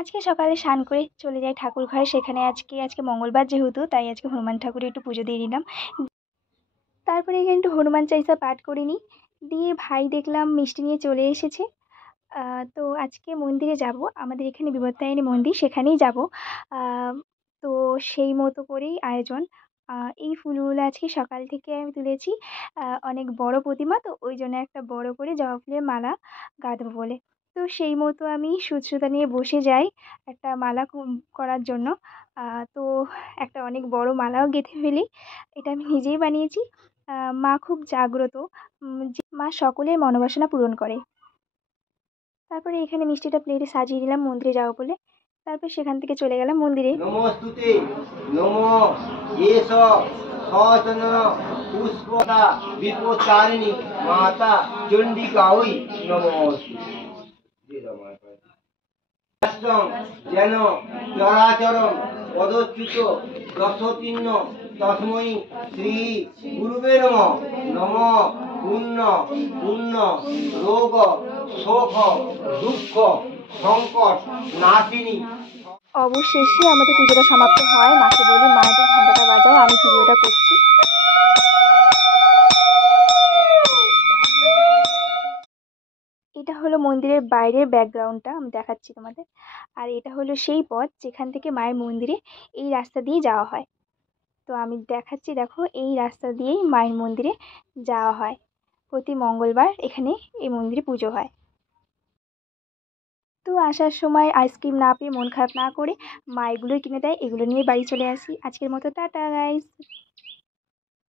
আজকে সকালে স্নান করে চলে যাই ঠাকুর ঘরে। সেখানে আজকে মঙ্গলবার যেহেতু, তাই আজকে হনুমান ঠাকুরের একটু পুজো দিয়ে দিলাম। তারপরে এখানে একটু হনুমান চালিসা পাঠ করে নিই। দিয়ে ভাই দেখলাম মিষ্টি নিয়ে চলে এসেছে। তো আজকে মন্দিরে যাব, আমাদের এখানে বিপত্তারিণী মন্দির, সেখানেই যাব। তো সেই মতো করেই আয়োজন। এই ফুলগুলো আজকে সকাল থেকে আমি তুলেছি। অনেক বড় প্রতিমা, তো ওই জন্য একটা বড় করে জবা ফুলের মালা গাঁথবো বলে। তো সেই মতো আমি সুচসুতা নিয়ে বসে যাই একটা মালা করার জন্য। তো একটা অনেক বড় মালাও গেঁথে ফেলি। এটা আমি নিজেই বানিয়েছি। মা খুব জাগ্রত, যে মা সকলের মনোবাসনা পূরণ করে। তারপরে এখানে মিষ্টিটা প্লেটে সাজিয়ে দিলাম মন্দিরে যাবো বলে। তারপর সেখান থেকে চলে গেলাম মন্দিরে। নমস্তুতে নমো এষ সচন্দন পুষ্পতা বিপত্তারিণী মাতা চণ্ডিকা ওই নমস্তুতে। যেন চরাচরম পদচ্যুত দশতীর্ণ তস্মৈ শ্রী গুরুবে নমঃ। নম পুণ্য পুণ্য রোগ শোক দুঃখ সংকট নাশিনী। অবশেষে আমাদের পুজোটা সমাপ্ত হয়। মাকে বলি, মা একটু ঘন্টাটা বাজাও, আমি ভিডিওটা করছি। এটা হলো মন্দিরের বাইরের ব্যাকগ্রাউন্ডটা, আমি দেখাচ্ছি তোমাদের। আর এটা হলো সেই পথ যেখান থেকে মায়ের মন্দিরে এই রাস্তা দিয়ে যাওয়া হয়। তো আমি দেখাচ্ছি, দেখো এই রাস্তা দিয়েই মায়ের মন্দিরে যাওয়া হয়। প্রতি মঙ্গলবার এখানে এই মন্দিরে পুজো হয়। তো আসার সময় আইসক্রিম না পেয়ে মন খারাপ না করে মা এগুলোই কিনে দেয়, এগুলো নিয়ে বাড়ি চলে আসি। আজকের মতো টাটা গাইস।